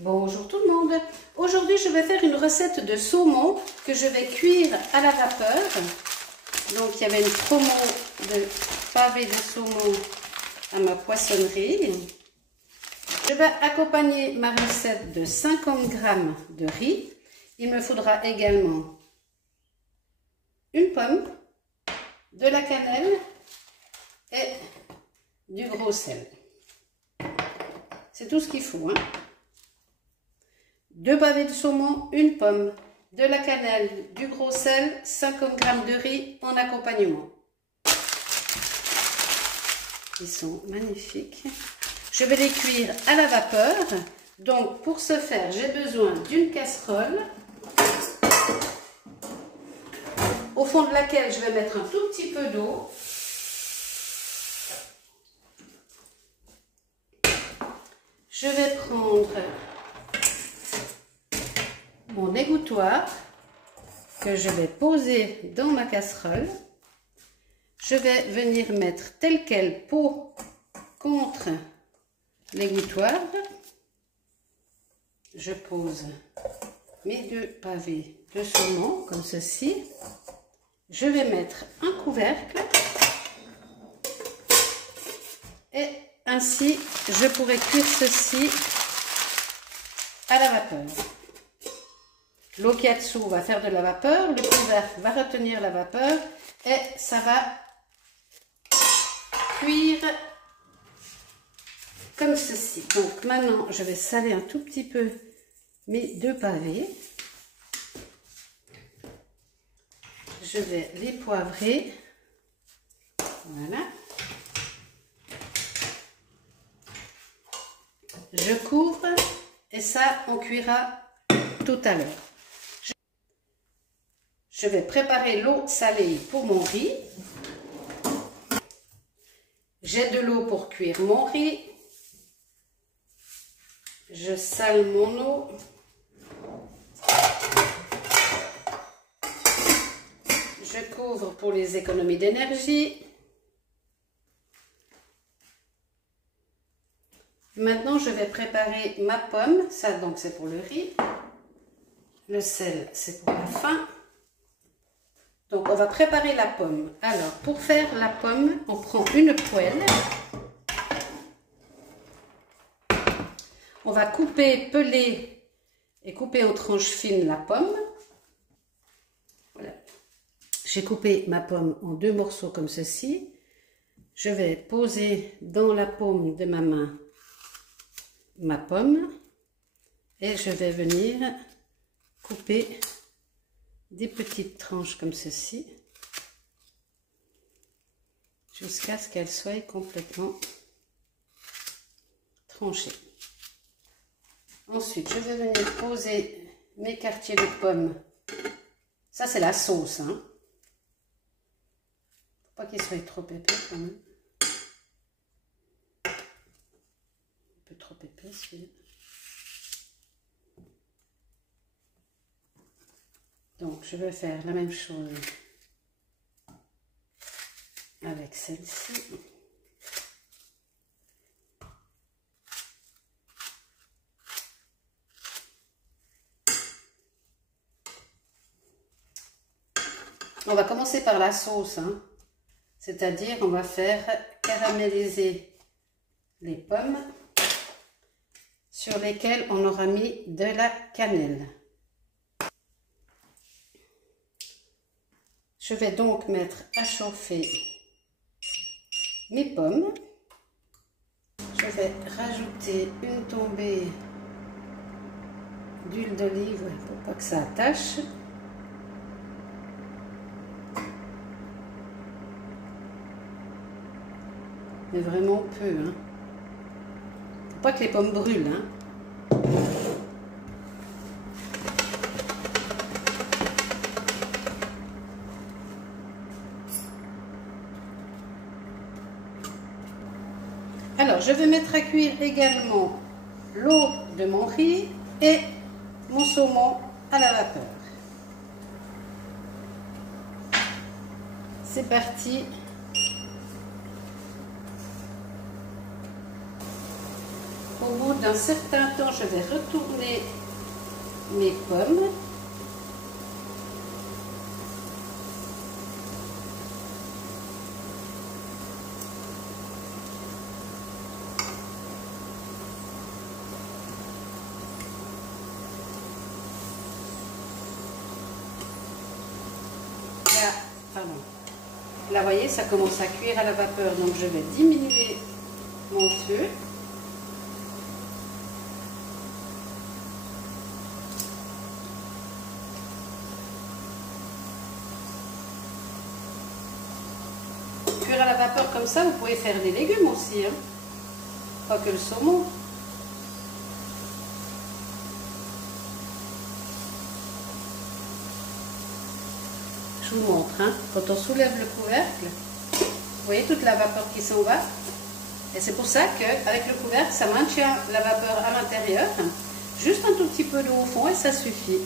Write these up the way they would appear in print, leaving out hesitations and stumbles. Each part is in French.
Bonjour tout le monde. Aujourd'hui je vais faire une recette de saumon que je vais cuire à la vapeur. Donc il y avait une promo de pavés de saumon à ma poissonnerie. Je vais accompagner ma recette de 50 g de riz. Il me faudra également une pomme, de la cannelle et du gros sel. C'est tout ce qu'il faut, hein. 2 pavés de saumon, une pomme, de la cannelle, du gros sel, 50 g de riz en accompagnement. Ils sont magnifiques. Je vais les cuire à la vapeur. Donc pour ce faire, j'ai besoin d'une casserole au fond de laquelle je vais mettre un tout petit peu d'eau. Je vais prendre mon égouttoir que je vais poser dans ma casserole. Je vais venir mettre tel quel pot contre l'égouttoir. Je pose mes 2 pavés de saumon comme ceci. Je vais mettre un couvercle et ainsi je pourrai cuire ceci à la vapeur. L'eau qui est dessous va faire de la vapeur, le couvercle va retenir la vapeur et ça va cuire comme ceci. Donc maintenant je vais saler un tout petit peu mes 2 pavés. Je vais les poivrer. Voilà. Je couvre et ça on cuira tout à l'heure. Je vais préparer l'eau salée pour mon riz. J'ai de l'eau pour cuire mon riz. Je sale mon eau. Je couvre pour les économies d'énergie. Maintenant, je vais préparer ma pomme. Ça, donc, c'est pour le riz. Le sel, c'est pour la fin. Donc, on va préparer la pomme. Alors, pour faire la pomme, on prend une poêle. On va couper, peler et couper en tranches fines la pomme. Voilà. J'ai coupé ma pomme en 2 morceaux comme ceci. Je vais poser dans la paume de ma main ma pomme et je vais venir couper des petites tranches comme ceci jusqu'à ce qu'elles soient complètement tranchées. Ensuite, je vais venir poser mes quartiers de pommes. Ça, c'est la sauce, hein. Faut pas qu'il soit trop épais quand même. Un peu trop épais celui-là. Donc, je vais faire la même chose avec celle-ci. On va commencer par la sauce, hein. C'est-à-dire on va faire caraméliser les pommes sur lesquelles on aura mis de la cannelle. Je vais donc mettre à chauffer mes pommes. Je vais rajouter une tombée d'huile d'olive pour pas que ça attache. Mais vraiment peu, hein. Faut pas que les pommes brûlent, hein. Alors, je vais mettre à cuire également l'eau de mon riz et mon saumon à la vapeur. C'est parti. au bout d'un certain temps, je vais retourner mes pommes. Là, pardon. Là, vous voyez, ça commence à cuire à la vapeur, donc je vais diminuer mon feu. Cuire à la vapeur comme ça, vous pouvez faire des légumes aussi, hein. Pas que le saumon. Je vous montre, hein. Quand on soulève le couvercle, vous voyez toute la vapeur qui s'en va. Et c'est pour ça qu'avec le couvercle, ça maintient la vapeur à l'intérieur. Juste un tout petit peu d'eau au fond et ça suffit.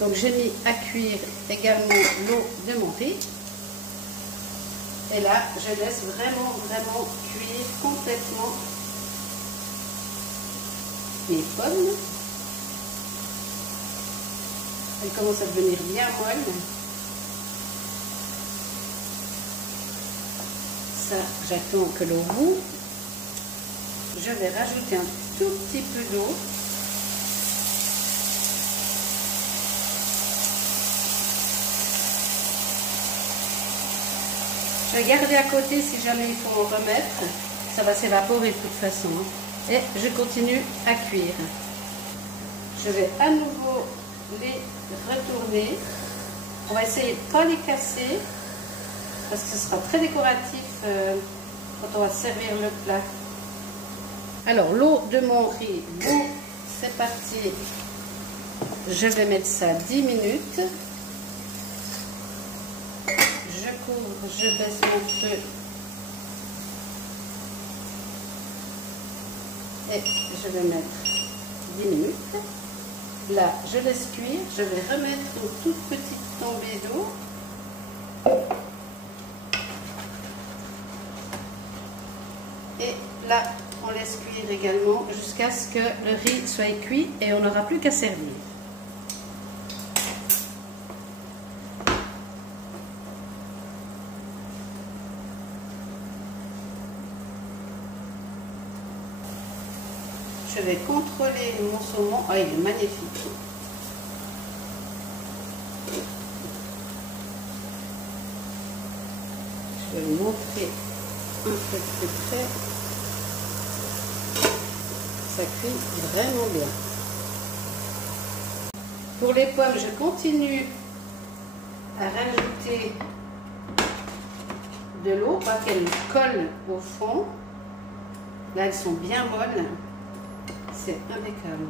Donc j'ai mis à cuire également l'eau de mon riz. Et là, je laisse vraiment cuire complètement mes pommes. Elles commencent à devenir bien molles. Ça, j'attends que l'eau bout. Je vais rajouter un tout petit peu d'eau. Je vais garder à côté si jamais il faut en remettre. Ça va s'évaporer de toute façon. Et je continue à cuire. Je vais à nouveau les retourner. On va essayer de ne pas les casser parce que ce sera très décoratif quand on va servir le plat. Alors l'eau de mon riz, bon, c'est parti. Je vais mettre ça 10 minutes. Je couvre, je baisse mon feu et je vais mettre 10 minutes. Là, je laisse cuire. Je vais remettre une toute petite tombée d'eau. Et là, on laisse cuire également jusqu'à ce que le riz soit cuit et on n'aura plus qu'à servir. Je vais contrôler mon saumon. Ah, il est magnifique. Je vais vous montrer un peu plus près. Ça cuit vraiment bien. Pour les pommes, je continue à rajouter de l'eau, pas qu'elles collent au fond. Là, elles sont bien molles. C'est impeccable.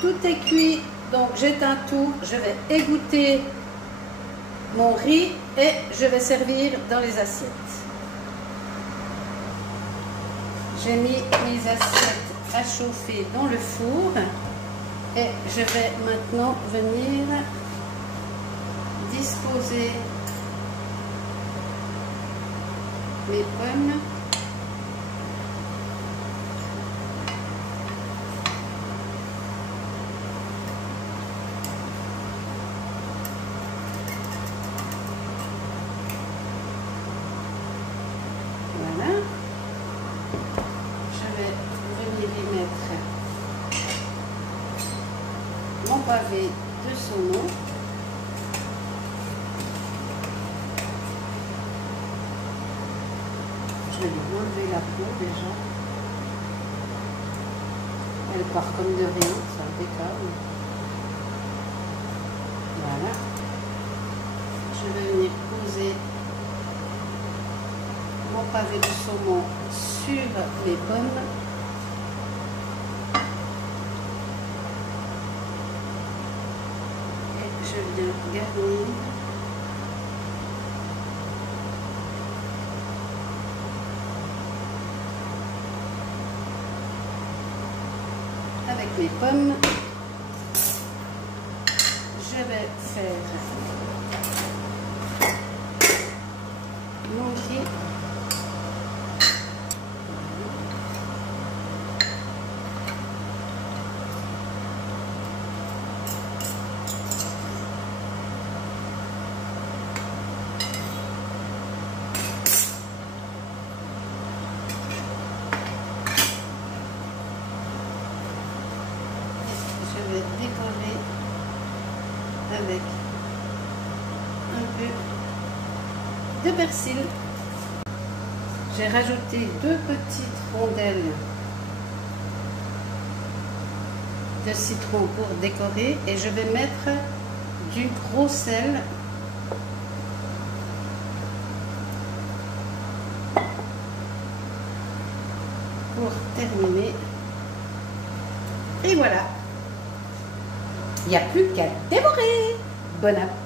Tout est cuit, donc j'éteins tout. Je vais égoutter mon riz et je vais servir dans les assiettes. J'ai mis mes assiettes à chauffer dans le four et je vais maintenant venir disposer mes pommes. Voilà. Je vais venir y mettre mon pavé de saumon. Je vais lui enlever la peau déjà. Elle part comme de rien, c'est impeccable. Voilà. Je vais venir poser mon pavé de saumon sur les pommes. Et je viens garnir avec les pommes. Je vais faire mon riz. vais décorer avec un peu de persil. J'ai rajouté 2 petites rondelles de citron pour décorer et je vais mettre du gros sel pour terminer. Et voilà, il n'y a plus qu'à dévorer. Bon appétit.